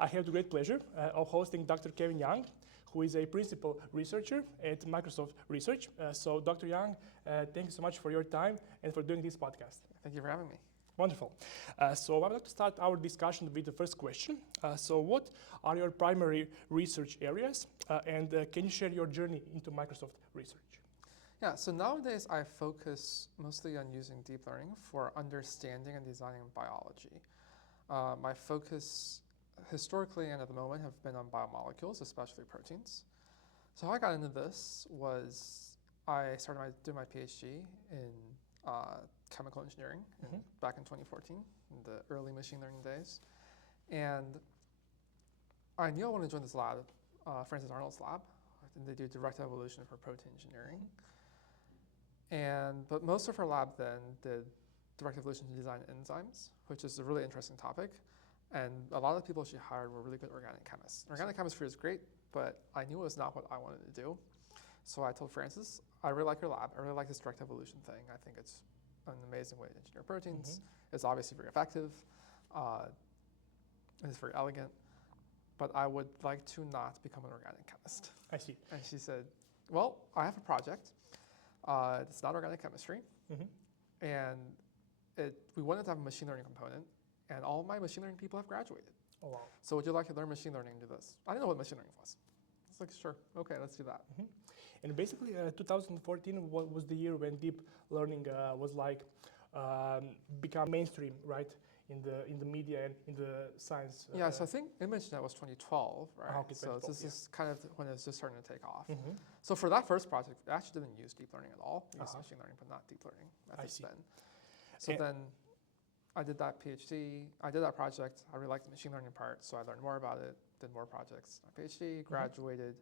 I have the great pleasure of hosting Dr. Kevin Young, who is a principal researcher at Microsoft Research. So, Dr. Young, thank you so much for your time and for doing this podcast. Thank you for having me. Wonderful. So I would like to start our discussion with the first question. So what are your primary research areas, and can you share your journey into Microsoft Research? Yeah, so nowadays I focus mostly on using deep learning for understanding and designing biology. My focus historically and at the moment have been on biomolecules, especially proteins. So how I got into this was I started doing my PhD in chemical engineering back in 2014, in the early machine learning days. And I knew I wanted to join this lab, Francis Arnold's lab, and they do direct evolution for protein engineering. But most of our lab then did direct evolution to design enzymes, which is a really interesting topic. And a lot of the people she hired were really good organic chemists. Organic chemistry is great, but I knew it was not what I wanted to do. So I told Francis, I really like your lab. I really like this direct evolution thing. I think it's an amazing way to engineer proteins. It's obviously very effective. It's very elegant. But I would like to not become an organic chemist. I see. And she said, well, I have a project. It's not organic chemistry. And we wanted to have a machine learning component. And all my machine learning people have graduated. Oh, wow. So would you like to learn machine learning and do this? I didn't know what machine learning was. It's like, sure, okay, let's do that. And basically, 2014 was the year when deep learning was like become mainstream, right, in the media and in the science. Yeah, so I think ImageNet was 2012, right? Okay, so 2012, this is kind of when it's just starting to take off. So for that first project, we actually didn't use deep learning at all. We used machine learning, but not deep learning methods then. So then I did that PhD. I did that project. I really liked the machine learning part, so I learned more about it, did more projects. My PhD, graduated,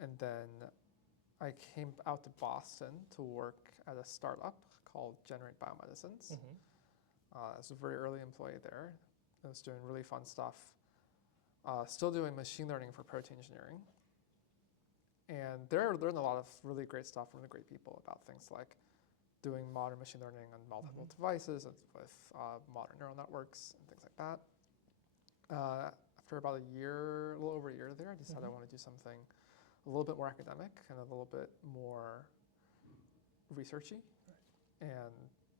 and then I came out to Boston to work at a startup called Generate Biomedicines. I was a very early employee there. I was doing really fun stuff. Still doing machine learning for protein engineering. And there I learned a lot of really great stuff from really great people about things like doing modern machine learning on multiple devices with modern neural networks and things like that. After about a little over a year there, I decided I want to do something a little bit more academic and a little bit more researchy. And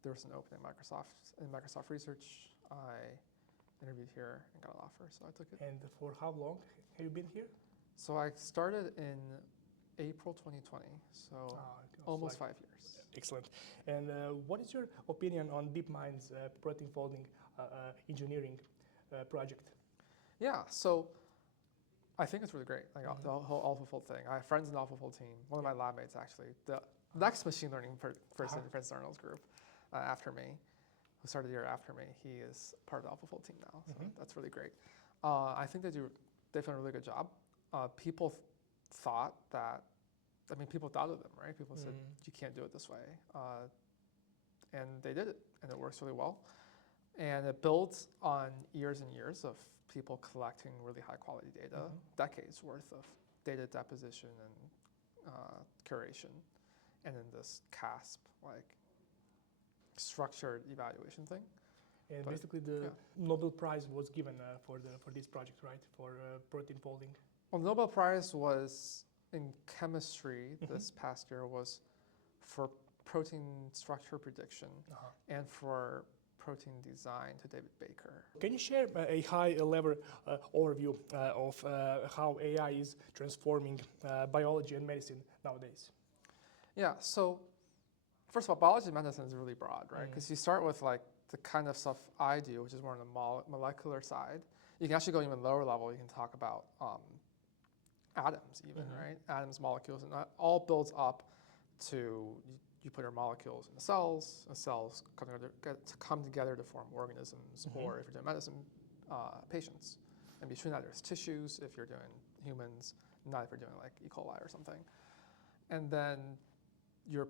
there was an opening at Microsoft Research. I interviewed here and got an offer, so I took it. And for how long have you been here? So I started in April 2020, so almost 5 years. Excellent. And what is your opinion on DeepMind's protein folding engineering project? Yeah, so I think it's really great, like the whole AlphaFold thing. I have friends in the AlphaFold team. One of my lab mates, actually, the next machine learning person in Francis Arnold's group after me, who started the year after me, he is part of the AlphaFold team now, so that's really great. I think they've done a really good job. People thought that, people doubted them, right? People said, you can't do it this way. And they did it, and it works really well. And it builds on years and years of people collecting really high quality data, decades worth of data deposition and curation, and then this CASP, like structured evaluation thing. And basically the Nobel Prize was given for this project, right? For protein folding. Well, the Nobel Prize was in chemistry this past year was for protein structure prediction and for protein design to David Baker. Can you share a high-level overview of how AI is transforming biology and medicine nowadays? Yeah, so first of all, biology and medicine is really broad, right? Because you start with like the kind of stuff I do, which is more on the molecular side. You can actually go even lower level. You can talk about atoms even, right? Atoms, molecules, and that all builds up to you put your molecules in the cells come together to form organisms, or if you're doing medicine, patients. And between that, there's tissues if you're doing humans, not if you're doing like E. coli or something. And then your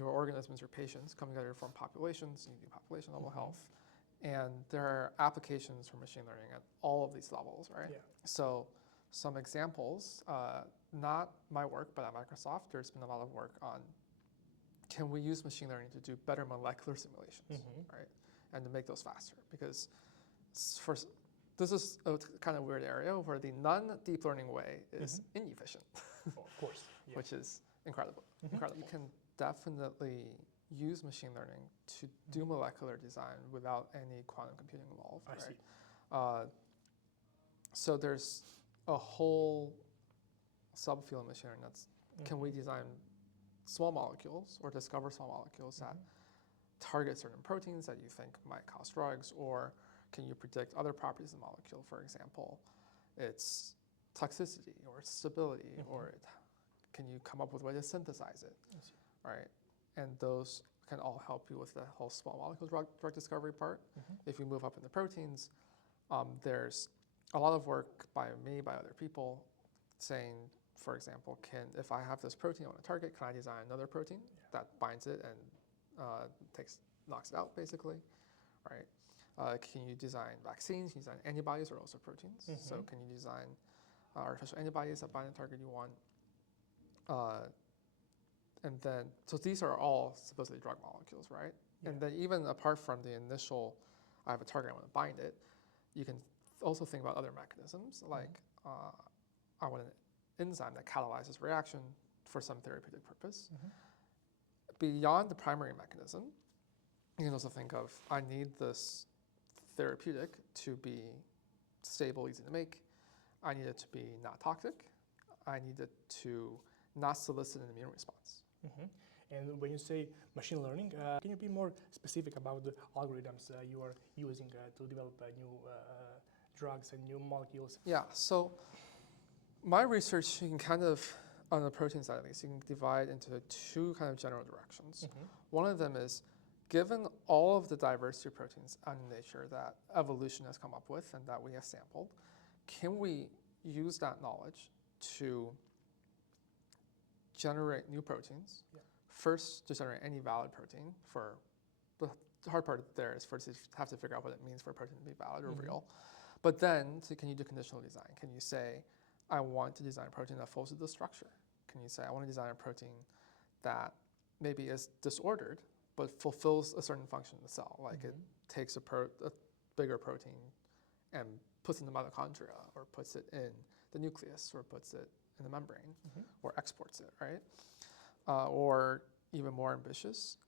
organisms, your patients, come together to form populations, and you do population level health. And there are applications for machine learning at all of these levels, right? Yeah. So some examples, not my work, but at Microsoft, there's been a lot of work on can we use machine learning to do better molecular simulations, right? And to make those faster, because this is a kind of weird area where the non-deep learning way is inefficient, Of course. Yeah. which is incredible. Incredible. You can definitely use machine learning to do molecular design without any quantum computing involved. I see. So there's a whole subfield of machine learning that's can we design small molecules or discover small molecules that target certain proteins that you think might cause drugs, or can you predict other properties of the molecule? For example, its toxicity or its stability, or can you come up with a way to synthesize it, right? And those can all help you with the whole small molecule drug discovery part. If you move up in the proteins, there's a lot of work by me, by other people, saying, for example, if I have this protein I want to target, can I design another protein that binds it and knocks it out, basically, right? Can you design vaccines? Can you design antibodies, or also proteins? So can you design artificial antibodies that bind the target you want? And then, so these are all supposedly drug molecules, right? Yeah. And then even apart from the initial, I have a target, I want to bind it, you can also think about other mechanisms, like I want an enzyme that catalyzes reaction for some therapeutic purpose. Beyond the primary mechanism, you can also think of, I need this therapeutic to be stable, easy to make. I need it to be not toxic. I need it to not solicit an immune response. And when you say machine learning, can you be more specific about the algorithms you are using to develop new drugs and new molecules? Yeah, so my research, you can kind of, on the protein side at least, you can divide into two kind of general directions. One of them is, given all of the diversity of proteins out in nature that evolution has come up with and that we have sampled, can we use that knowledge to generate new proteins? First, to generate any valid protein. For the hard part there is first to have to figure out what it means for a protein to be valid or real. But then, can you do conditional design? Can you say, I want to design a protein that follows the structure? Can you say, I want to design a protein that maybe is disordered, but fulfills a certain function in the cell, like it takes a bigger protein and puts it in the mitochondria, or puts it in the nucleus, or puts it in the membrane, or exports it, right? Or even more ambitious,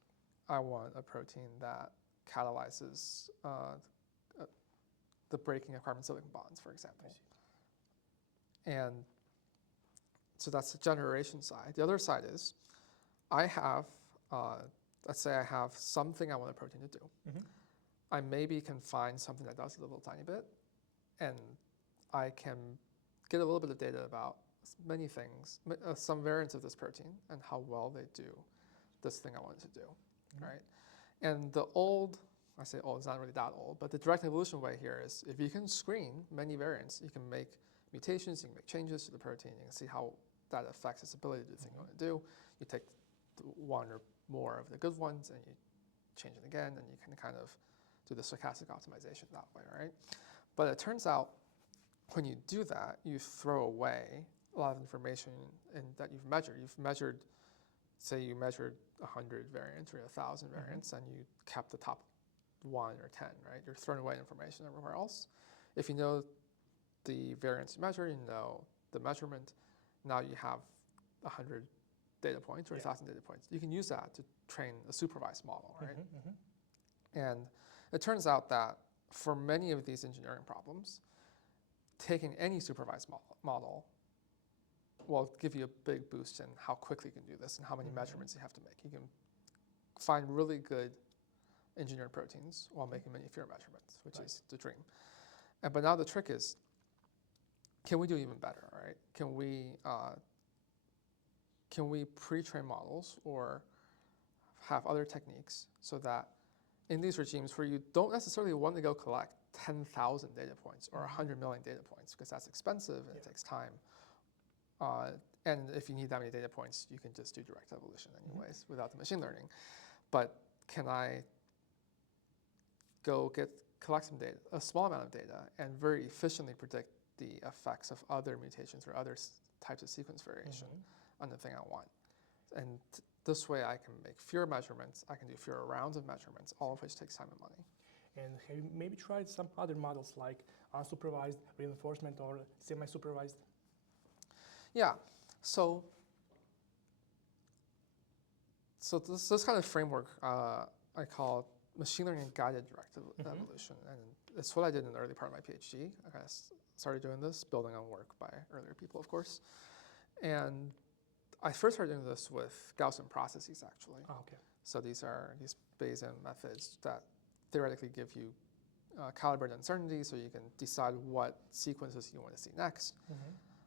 I want a protein that catalyzes the breaking of carbon-silicon bonds, for example. And so that's the generation side. The other side is, I have, let's say I have something I want a protein to do. I maybe can find something that does it a little tiny bit, and I can get a little bit of data about many things, some variants of this protein, and how well they do this thing I wanted to do, right? And the old, I say old, it's not really that old, but the direct evolution way here is, if you can screen many variants, you can make mutations, you can make changes to the protein, you can see how that affects its ability to do the thing you want to do. You take one or more of the good ones and you change it again, and you can kind of do the stochastic optimization that way, right? But it turns out, when you do that, you throw away a lot of information that you've measured. You've measured, say you measured 100 variants or 1,000 variants, and you kept the top 1 or 10, right? You're throwing away information everywhere else. If you know the variants you measure, you know the measurement, now you have 100 data points or 1,000 data points. You can use that to train a supervised model, right? And it turns out that for many of these engineering problems, taking any supervised model will give you a big boost in how quickly you can do this and how many measurements you have to make. You can find really good engineered proteins while making many fewer measurements, which is the dream. But now the trick is, can we do even better, right? Can we pre-train models or have other techniques so that in these regimes where you don't necessarily want to go collect 10,000 data points or 100 million data points, because that's expensive and it takes time. And if you need that many data points, you can just do direct evolution anyways without the machine learning. But can I go collect some data, a small amount of data, and very efficiently predict the effects of other mutations or other types of sequence variation on the thing I want? And this way I can make fewer measurements, I can do fewer rounds of measurements, all of which takes time and money. And have you maybe tried some other models like unsupervised reinforcement or semi-supervised? Yeah, so this kind of framework I call machine learning guided directed evolution, and it's what I did in the early part of my PhD. I kind of started doing this, building on work by earlier people, of course. And I first started doing this with Gaussian processes, actually. Oh, okay. So these are these Bayesian methods that theoretically give you calibrated uncertainty, so you can decide what sequences you want to see next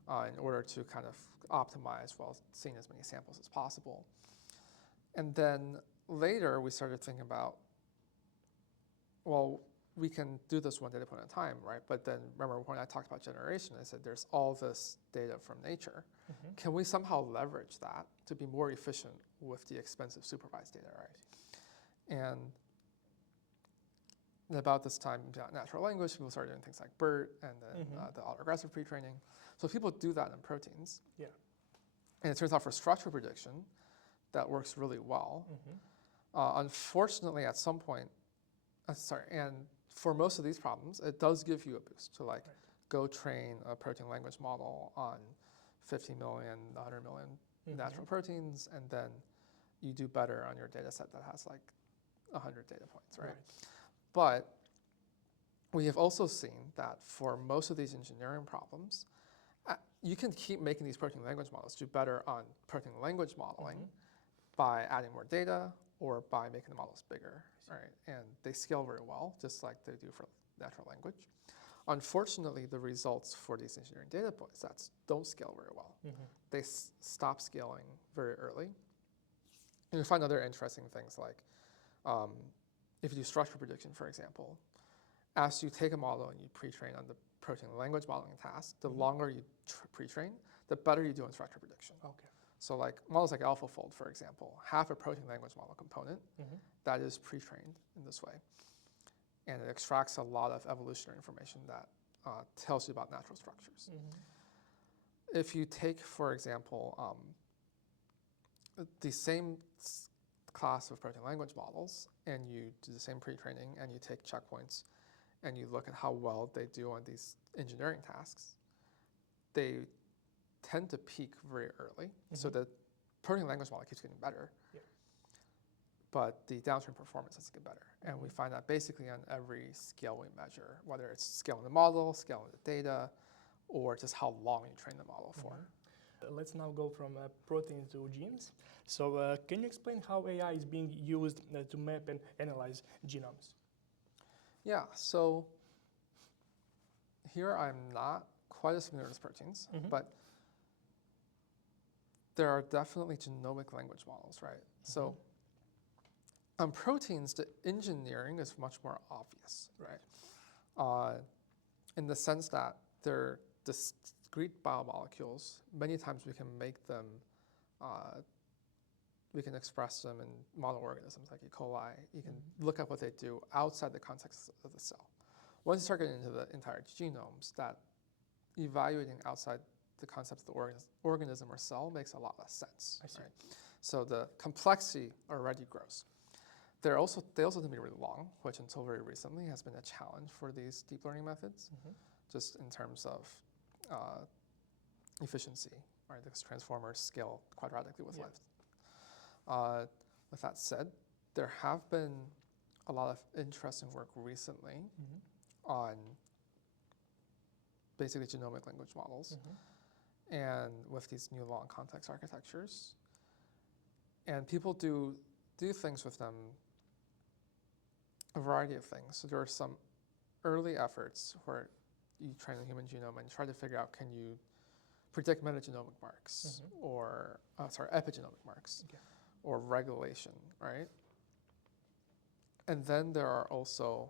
in order to kind of optimize while seeing as many samples as possible. And then later we started thinking about, well, we can do this one data point at a time, right? But then remember when I talked about generation, I said there's all this data from nature. Can we somehow leverage that to be more efficient with the expensive supervised data, right? And about this time, natural language, people started doing things like BERT and then the autoregressive pre-training. So people do that in proteins. Yeah. And it turns out for structure prediction, that works really well. Unfortunately, at some point, and for most of these problems, it does give you a boost to like go train a protein language model on 50 million, 100 million natural proteins, and then you do better on your data set that has like 100 data points, right? But we have also seen that for most of these engineering problems, you can keep making these protein language models do better on protein language modeling by adding more data or by making the models bigger, right? And they scale very well, just like they do for natural language. Unfortunately, the results for these engineering data sets don't scale very well. They stop scaling very early. And you find other interesting things like if you do structure prediction, for example, as you take a model and you pre-train on the protein language modeling task, the longer you pre-train, the better you do in structure prediction. Okay. So like models like AlphaFold, for example, have a protein language model component that is pre-trained in this way. And it extracts a lot of evolutionary information that tells you about natural structures. If you take, for example, the same class of protein language models and you do the same pre-training and you take checkpoints and you look at how well they do on these engineering tasks, they tend to peak very early. So the protein language model keeps getting better, but the downstream performance has to get better. And we find that basically on every scale we measure, whether it's scaling the model, scaling the data, or just how long you train the model for. Let's now go from proteins to genes. So can you explain how AI is being used to map and analyze genomes? Yeah, so here I'm not quite as familiar with proteins, but there are definitely genomic language models, right? So on proteins, the engineering is much more obvious, right? In the sense that they're discrete biomolecules. Many times we can make them, we can express them in model organisms like E. coli. You can look at what they do outside the context of the cell. Once you start getting into the entire genomes, that evaluating outside the concept of the organism or cell makes a lot less sense. I see. Right? So the complexity already grows. They also tend to be really long, which until very recently has been a challenge for these deep learning methods, just in terms of efficiency, right? Because transformers scale quadratically with length. With that said, there have been a lot of interesting work recently on basically genomic language models and with these new long context architectures. And people do things with them, a variety of things. So there are some early efforts where you train the human genome and try to figure out, can you predict metagenomic marks or, epigenomic marks or regulation, right? And then there are also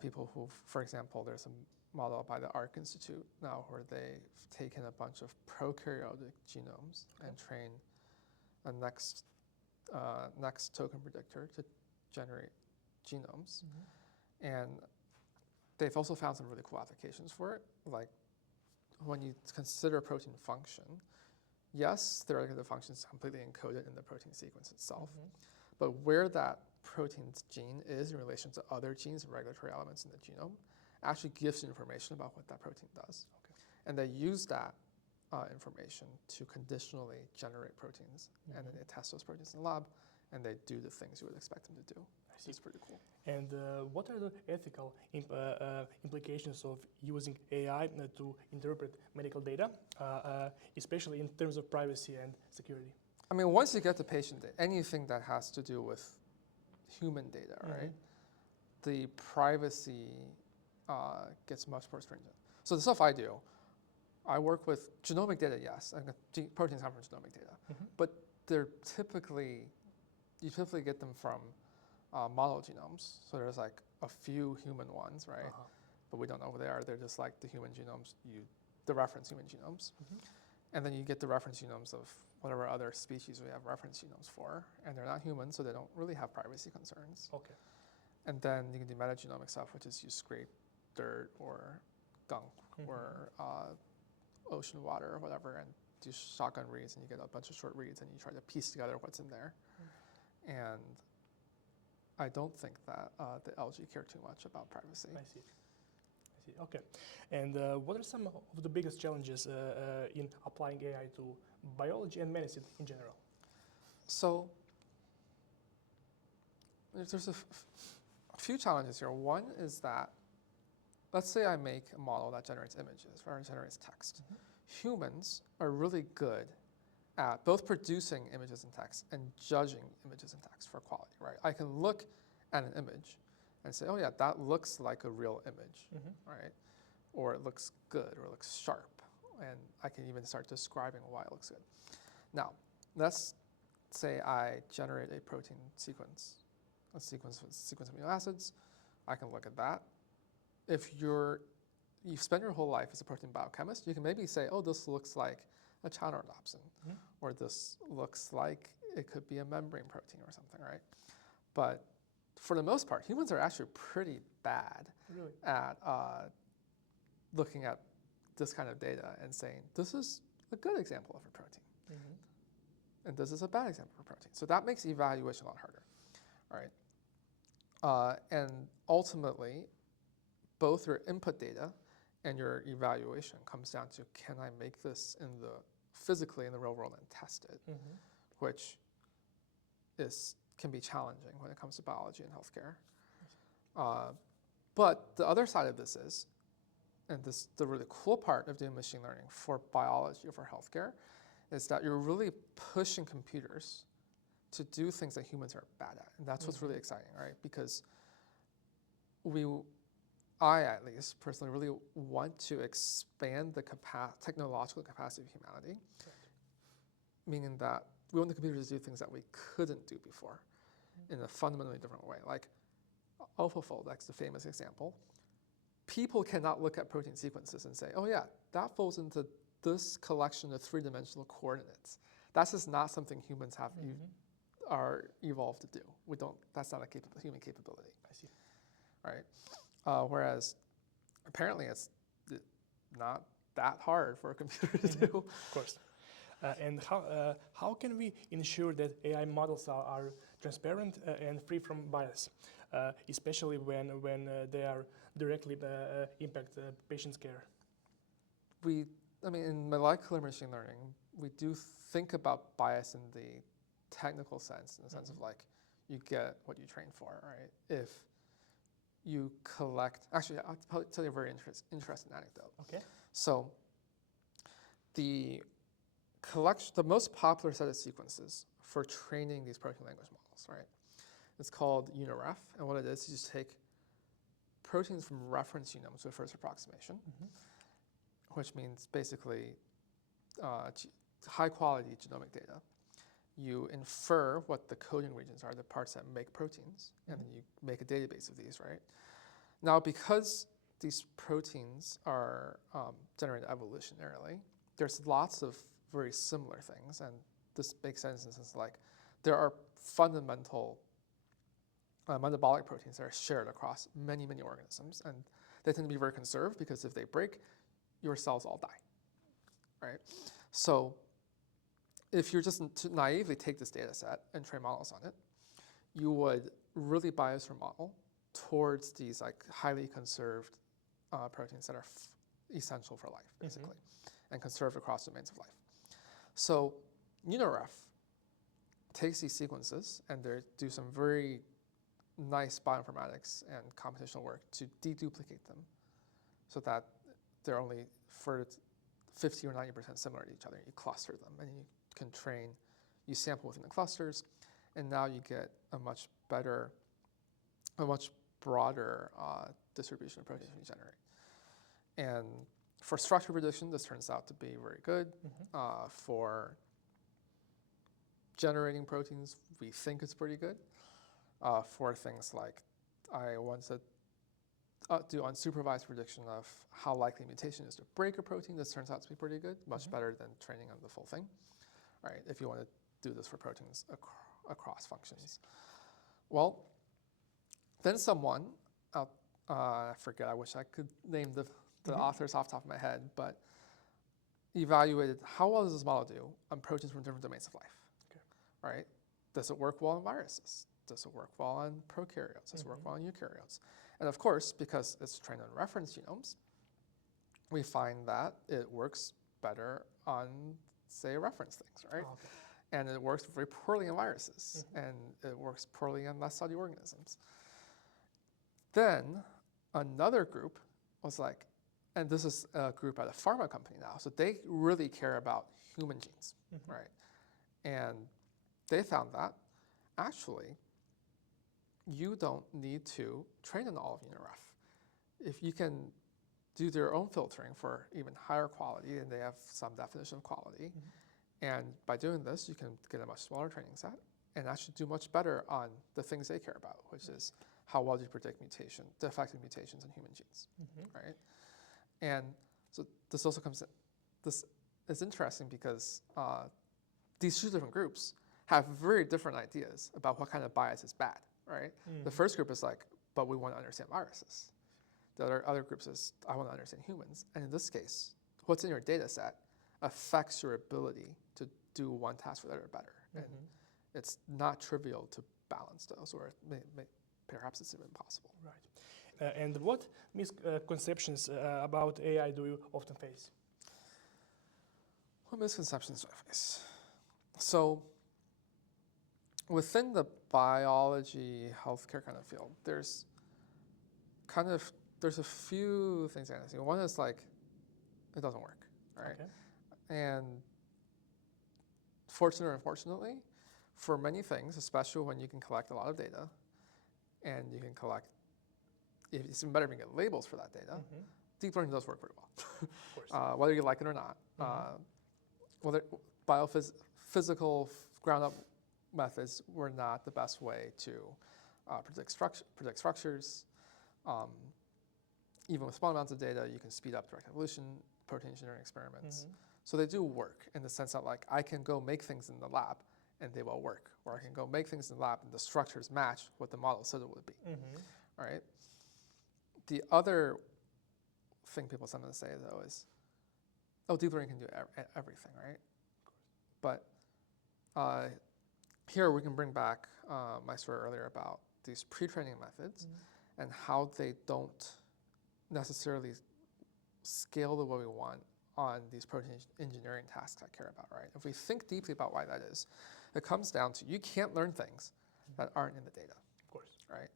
people who, for example, there's a model by the ARC Institute now where they've taken a bunch of prokaryotic genomes and trained a next token predictor to generate genomes. And they've also found some really cool applications for it. Like when you consider protein function, yes, theoretically the function is completely encoded in the protein sequence itself, but where that protein's gene is in relation to other genes and regulatory elements in the genome actually gives you information about what that protein does. Okay. And they use that information to conditionally generate proteins, and then they test those proteins in the lab, and they do the things you would expect them to do. It's pretty cool. And what are the ethical implications of using AI to interpret medical data, especially in terms of privacy and security? I mean, once you get the patient data, anything that has to do with human data, right? The privacy gets much more stringent. So the stuff I do, I work with genomic data, yes, and proteins come from genomic data, but they're typically, you typically get them from model genomes. So there's like a few human ones, right? But we don't know who they are. They're just like the human genomes, the reference human genomes. And then you get the reference genomes of whatever other species we have reference genomes for, and they're not human, so they don't really have privacy concerns. Okay. And then you can do metagenomic stuff, which is you scrape dirt or gunk or ocean water or whatever, and do shotgun reads, and you get a bunch of short reads, and you try to piece together what's in there. And I don't think that the LG care too much about privacy. I see. Okay. And what are some of the biggest challenges in applying AI to biology and medicine in general? So there's a few challenges here. One is that, let's say I make a model that generates images or generates text. Humans are really good at both producing images and text and judging images and text for quality, right? I can look at an image and say, oh yeah, that looks like a real image, right? Or it looks good, or it looks sharp. And I can even start describing why it looks good. Now, let's say I generate a protein sequence, a sequence of amino acids. I can look at that. If you've spent your whole life as a protein biochemist, you can maybe say, oh, this looks like a channelrhodopsin, or this looks like it could be a membrane protein or something, right? But for the most part, humans are actually pretty bad at looking at this kind of data and saying, this is a good example of a protein, and this is a bad example of a protein. So that makes evaluation a lot harder, right? And ultimately, both your input data and your evaluation comes down to, can I make this physically in the real world and test it, which can be challenging when it comes to biology and healthcare. But the other side of this is, and the really cool part of doing machine learning for biology or for healthcare, is that you're really pushing computers to do things that humans are bad at. And that's what's really exciting, right? Because I, at least, personally really want to expand the technological capacity of humanity, meaning that we want the computers to do things that we couldn't do before in a fundamentally different way. Like AlphaFold, that's the famous example. People cannot look at protein sequences and say, oh yeah, that falls into this collection of three-dimensional coordinates. That's just not something humans are evolved to do. That's not a human capability. I see. Right? Whereas apparently it's not that hard for a computer to do. Of course. And how can we ensure that AI models are transparent and free from bias, especially when they are directly impact patients' care? In molecular machine learning, we do think about bias in the technical sense, in the sense of like, you get what you train for, right? If you collect, actually, I'll tell you a very interesting anecdote. Okay. So the most popular set of sequences for training these protein language models, right? It's called UniRef, and what it is you just take proteins from reference genomes with first approximation, which means basically high quality genomic data. You infer what the coding regions are, the parts that make proteins, and then you make a database of these, right? Now, because these proteins are generated evolutionarily, there's lots of very similar things, and this makes sense in the sense like there are fundamental metabolic proteins that are shared across many, many organisms, and they tend to be very conserved because if they break, your cells all die, right? So if you're just to naively take this data set and train models on it, you would really bias your model towards these like highly conserved proteins that are essential for life, basically, and conserved across domains of life. So UniRef takes these sequences and they do some very nice bioinformatics and computational work to deduplicate them so that they're only for 50 or 90% similar to each other. You cluster them and you can train, you sample within the clusters, and now you get a much broader distribution of proteins you generate. And for structure prediction, this turns out to be very good. For generating proteins, we think it's pretty good. For things like, I once said, do unsupervised prediction of how likely a mutation is to break a protein, this turns out to be pretty good, much better than training on the full thing. All right, if you want to do this for proteins across functions. Well, then someone, I forget, I wish I could name the authors off the top of my head, but evaluated how well does this model do on proteins from different domains of life, right? Does it work well on viruses? Does it work well on prokaryotes? Does it work well on eukaryotes? And of course, because it's trained on reference genomes, we find that it works better on, say, reference things, right? And it works very poorly in viruses, and it works poorly in less studied organisms. Then another group was like, and this is a group at a pharma company now, so they really care about human genes, right? And they found that actually you don't need to train on all of UniRef. If you can do their own filtering for even higher quality, and they have some definition of quality, and by doing this, you can get a much smaller training set and actually do much better on the things they care about, which is how well do you predict mutation, the effect of mutations in human genes, right? And so this also comes in, this is interesting because these two different groups have very different ideas about what kind of bias is bad, right? The first group is like, but we want to understand viruses. The other group says, I want to understand humans. And in this case, what's in your data set affects your ability to do one task better. And it's not trivial to balance those, or perhaps it's even impossible. Right. And what misconceptions about AI do you often face? What misconceptions do I face? So within the biology, healthcare kind of field, there's a few things I see. One is like, it doesn't work, right? And fortunately or unfortunately, for many things, especially when you can collect a lot of data, and you can collect, it's even better if you get labels for that data, deep learning does work pretty well. Whether you like it or not. Whether biophysical ground-up methods were not the best way to predict structures. Even with small amounts of data, you can speed up direct evolution, protein engineering experiments. So they do work in the sense that, like, I can go make things in the lab and they will work, or I can go make things in the lab and the structures match what the model said it would be. All right. The other thing people sometimes say though is, oh, deep learning can do everything, right? But here we can bring back my story earlier about these pre-training methods and how they don't necessarily scale the way we want on these protein engineering tasks I care about, right? If we think deeply about why that is, it comes down to you can't learn things that aren't in the data, right?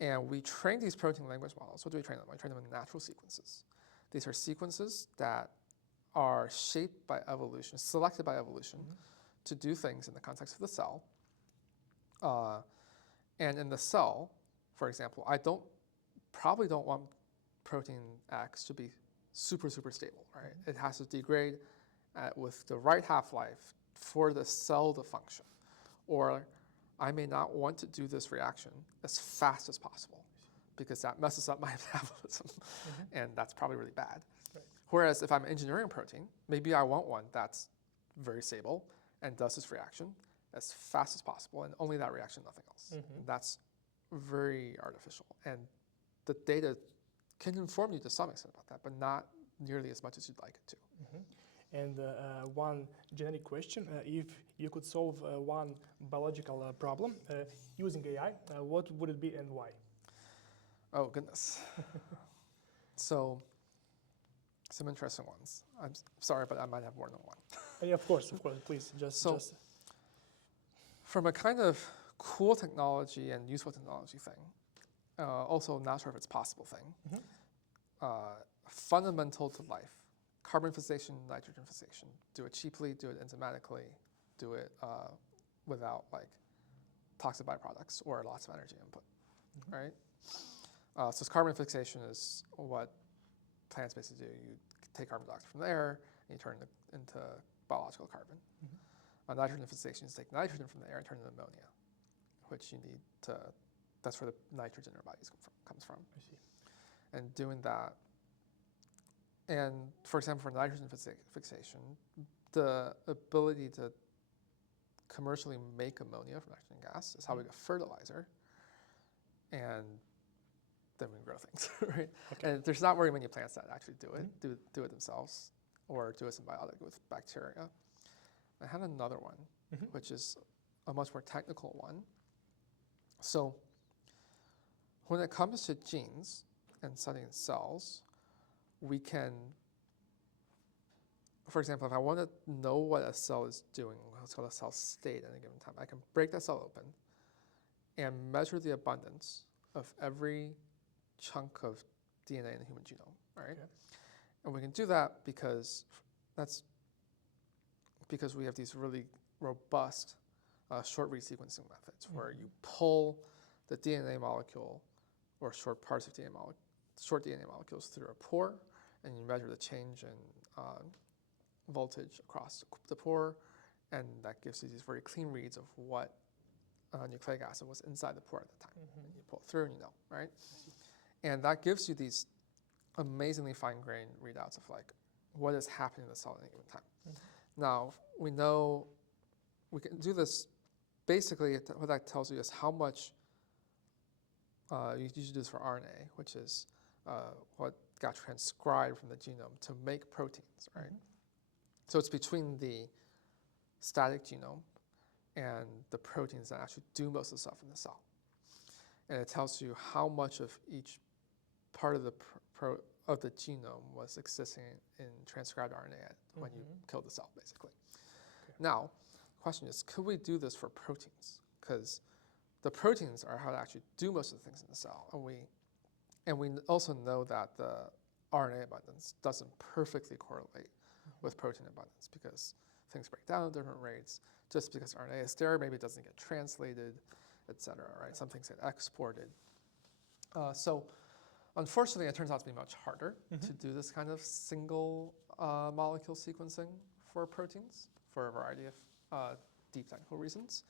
And we train these protein language models. What do we train them? We train them in natural sequences. These are sequences that are shaped by evolution, selected by evolution to do things in the context of the cell. And in the cell, for example, I probably don't want protein X to be super stable, right? It has to degrade with the right half-life for the cell to function. Or I may not want to do this reaction as fast as possible because that messes up my metabolism, and that's probably really bad. Whereas if I'm engineering a protein, maybe I want one that's very stable and does this reaction as fast as possible, and only that reaction, nothing else. And that's very artificial. And the data can inform you to some extent about that, but not nearly as much as you'd like it to. And one genetic question, if you could solve one biological problem using AI, what would it be and why? Oh, goodness. So some interesting ones. I'm sorry, but I might have more than one. Yeah, of course, please, just. From a kind of cool technology and useful technology thing, also not sure if it's possible thing, fundamental to life, carbon fixation, nitrogen fixation. Do it cheaply, do it enzymatically, do it without like toxic byproducts or lots of energy input, right? So carbon fixation is what plants basically do. You take carbon dioxide from the air and you turn it into biological carbon. Nitrogen fixation is take nitrogen from the air and turn it into ammonia, which you need to, that's where the nitrogen in our bodies comes from. I see. And doing that, and for example, for nitrogen fixation, the ability to commercially make ammonia from nitrogen gas is how we get fertilizer, and then we grow things, right? Okay. And there's not very many plants that actually do it, do it themselves, or do it symbiotic with bacteria. I had another one, which is a much more technical one. So when it comes to genes and studying cells, we can, for example, if I want to know what a cell is doing, what's called a cell state at any given time, I can break that cell open and measure the abundance of every chunk of DNA in the human genome, right? Okay. And we can do that because we have these really robust short-read sequencing methods where you pull the DNA molecule or short parts of short DNA molecules through a pore, and you measure the change in voltage across the pore, and that gives you these very clean reads of what nucleic acid was inside the pore at the time. And you pull it through and you know, right? And that gives you these amazingly fine-grained readouts of like what is happening in the cell at any given time. Now, we know we can do this, basically what that tells you is how much, you usually do this for RNA, which is what got transcribed from the genome to make proteins, right? So it's between the static genome and the proteins that actually do most of the stuff in the cell. And it tells you how much of each part of the genome was existing in transcribed RNA when you killed the cell, basically. Okay. Now, the question is, could we do this for proteins? Because the proteins are how to actually do most of the things in the cell. And we also know that the RNA abundance doesn't perfectly correlate with protein abundance because things break down at different rates. Just because RNA is there, maybe it doesn't get translated, et cetera, right? Some things get exported. So unfortunately, it turns out to be much harder to do this kind of single molecule sequencing for proteins for a variety of deep technical reasons.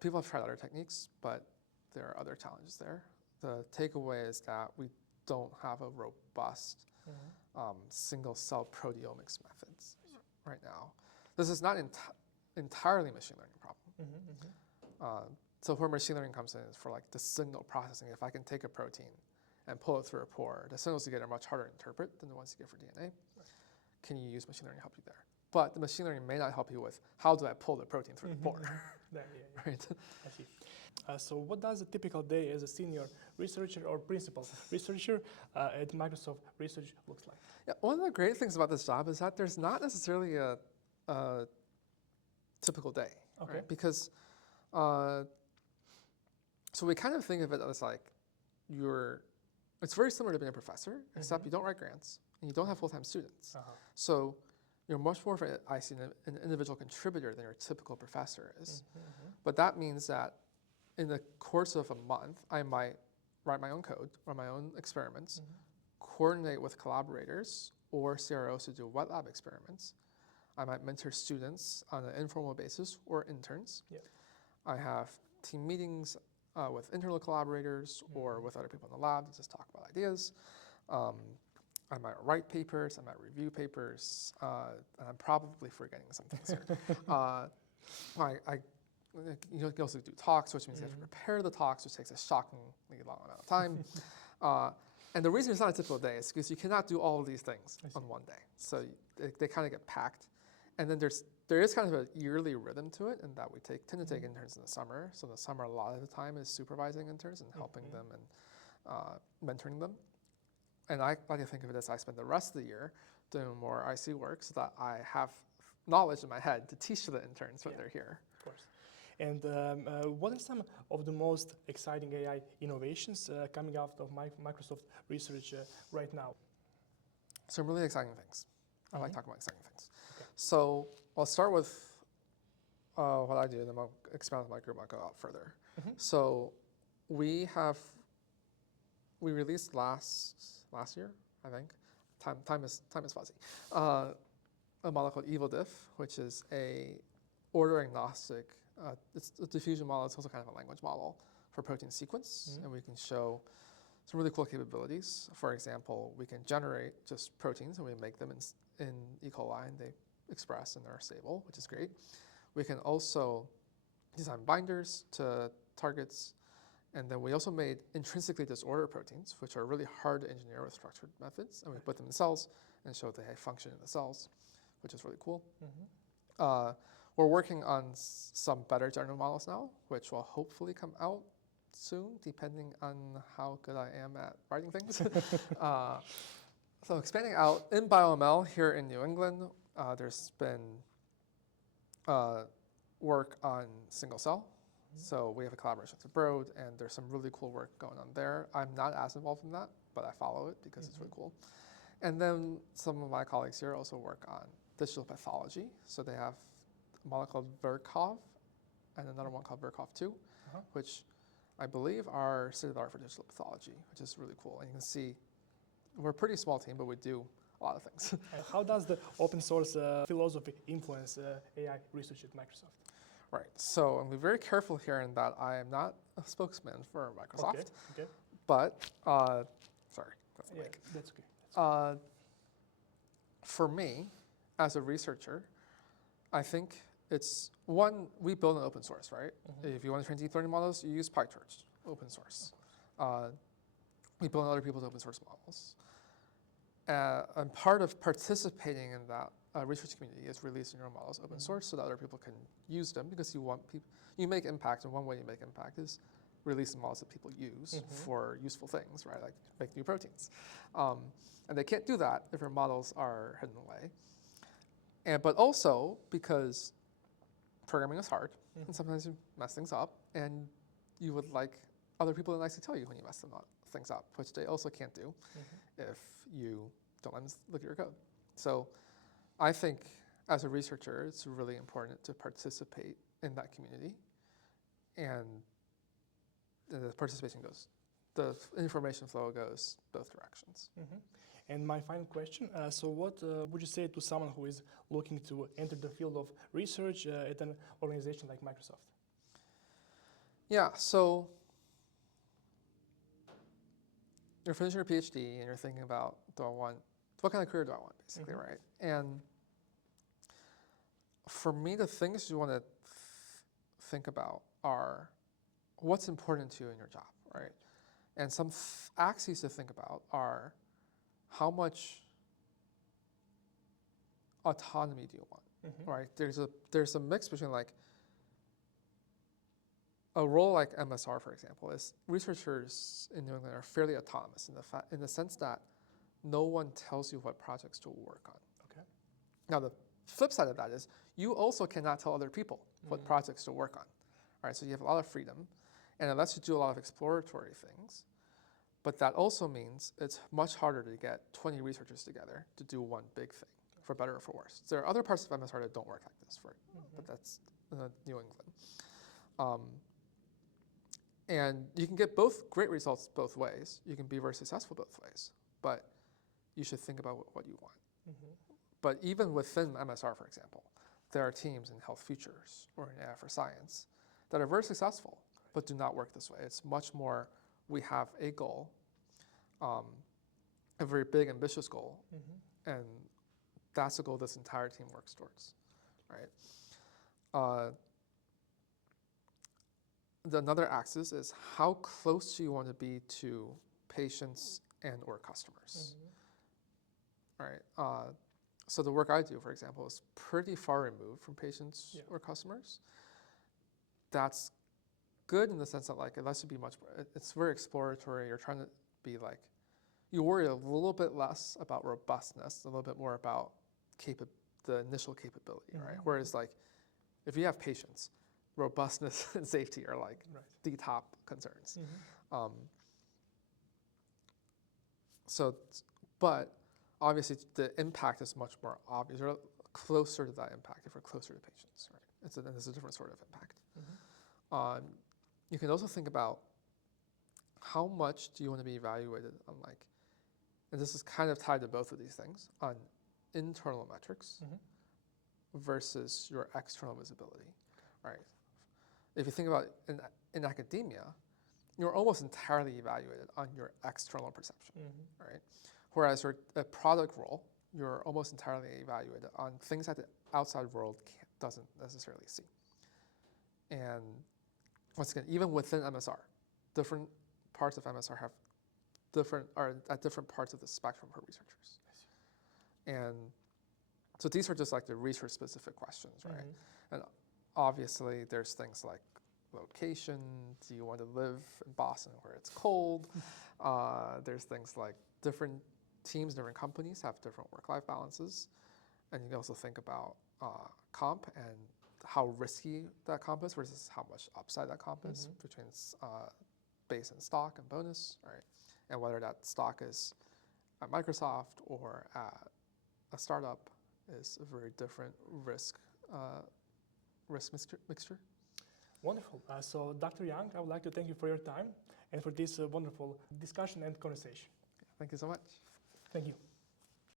People have tried other techniques, but there are other challenges there. The takeaway is that we don't have a robust single cell proteomics methods right now. This is not entirely machine learning problem. So where machine learning comes in is for like the signal processing. If I can take a protein and pull it through a pore, the signals you get are much harder to interpret than the ones you get for DNA. Can you use machine learning to help you there? But the machine learning may not help you with how do I pull the protein through the pore, right? I see. So what does a typical day as a senior researcher or principal researcher at Microsoft Research looks like? Yeah, one of the great things about this job is that there's not necessarily a typical day, right? Because, so we kind of think of it as like it's very similar to being a professor, except you don't write grants and you don't have full-time students. So you're much more of an individual contributor than your typical professor is. But that means that in the course of a month, I might write my own code, run my own experiments, coordinate with collaborators or CROs to do wet lab experiments. I might mentor students on an informal basis or interns. I have team meetings with internal collaborators or with other people in the lab to just talk about ideas. I might write papers, I might review papers. I'm probably forgetting some things here. You can also do talks, which means you have to prepare the talks, which takes a shockingly long amount of time. And the reason it's not a typical day is because you cannot do all of these things on one day. So they kind of get packed. And then there is kind of a yearly rhythm to it in that we tend to take interns in the summer. So in the summer, a lot of the time is supervising interns and helping them and mentoring them. And I like to think of it as I spend the rest of the year doing more IC work so that I have knowledge in my head to teach to the interns when they're here. Of course. And what are some of the most exciting AI innovations coming out of Microsoft research right now? Some really exciting things. I like talking about exciting things. Okay. So I'll start with what I do, and then I'll expand with my group. I'll go out further. So we released last year, I think. Time is fuzzy. A model called EvilDiff, which is a order agnostic. It's a diffusion model. It's also kind of a language model for protein sequence, and we can show some really cool capabilities. For example, we can generate just proteins, and we make them in E. coli, and they express and they're stable, which is great. We can also design binders to targets, and then we also made intrinsically disordered proteins, which are really hard to engineer with structured methods, and we put them in cells and show they function in the cells, which is really cool. We're working on some better general models now, which will hopefully come out soon, depending on how good I am at writing things. So expanding out in BioML here in New England, there's been work on single cell. So we have a collaboration with Broad, and there's some really cool work going on there. I'm not as involved in that, but I follow it because it's really cool. And then some of my colleagues here also work on digital pathology. So they have a model called Vircov and another one called Vircov2, which I believe are state-of-the-art for digital pathology, which is really cool. And you can see we're a pretty small team, but we do a lot of things. How does the open source philosophy influence AI research at Microsoft? Right, so I'm very careful here in that I am not a spokesman for Microsoft, but, sorry, that's the mic. That's okay. For me, as a researcher, I think it's, one, we build an open source, right? If you want to train deep learning models, you use PyTorch, open source. We build other people's open source models. And part of participating in that research community is releasing your models open source so that other people can use them, because you want people, you make impact, and one way you make impact is releasing models that people use for useful things, right? Like make new proteins. And they can't do that if your models are hidden away. But also because programming is hard, and sometimes you mess things up, and you would like other people to nicely tell you when you mess things up, which they also can't do if you don't let them look at your code. So I think as a researcher, it's really important to participate in that community, and the participation goes, the information flow goes both directions. And my final question, so what would you say to someone who is looking to enter the field of research at an organization like Microsoft? Yeah, so you're finishing your PhD and you're thinking about, what kind of career do I want, basically, right? And for me, the things you want to think about are what's important to you in your job, right? And some axes to think about are how much autonomy do you want, right? There's a mix between like a role like MSR, for example, is researchers in New England are fairly autonomous in the sense that no one tells you what projects to work on. Okay. Now the flip side of that is you also cannot tell other people what projects to work on, right? So you have a lot of freedom, and it lets you do a lot of exploratory things. But that also means it's much harder to get 20 researchers together to do one big thing, for better or for worse. There are other parts of MSR that don't work like this, but that's New England. And you can get great results both ways. You can be very successful both ways, but you should think about what you want. But even within MSR, for example, there are teams in Health Futures or in AI for Science that are very successful, but do not work this way. It's much more, we have a goal, a very big, ambitious goal, and that's a goal this entire team works towards, right? Another axis is how close do you want to be to patients and or customers, right? So the work I do, for example, is pretty far removed from patients or customers. That's good in the sense that like it lets you be much more, it's very exploratory. You're trying to be like you worry a little bit less about robustness, a little bit more about the initial capability, right? Whereas like, if you have patients, robustness and safety are like the top concerns. But obviously the impact is much more obvious, or closer to that impact if we're closer to patients, right? It's a different sort of impact. You can also think about how much do you want to be evaluated on like, and this is kind of tied to both of these things, on internal metrics versus your external visibility, right? If you think about in academia, you're almost entirely evaluated on your external perception, right? Whereas a product role, you're almost entirely evaluated on things that the outside world doesn't necessarily see. And once again, even within MSR, different parts of MSR are at different parts of the spectrum for researchers. And so these are just like the research-specific questions, right? And obviously, there's things like location. Do you want to live in Boston where it's cold? There's things like different teams, different companies have different work-life balances. And you can also think about comp and how risky that comp is versus how much upside that comp is between base and stock and bonus, right? And whether that stock is at Microsoft or at a startup is a very different risk mixture. Wonderful. So Dr. Yang, I would like to thank you for your time and for this wonderful discussion and conversation. Thank you so much. Thank you.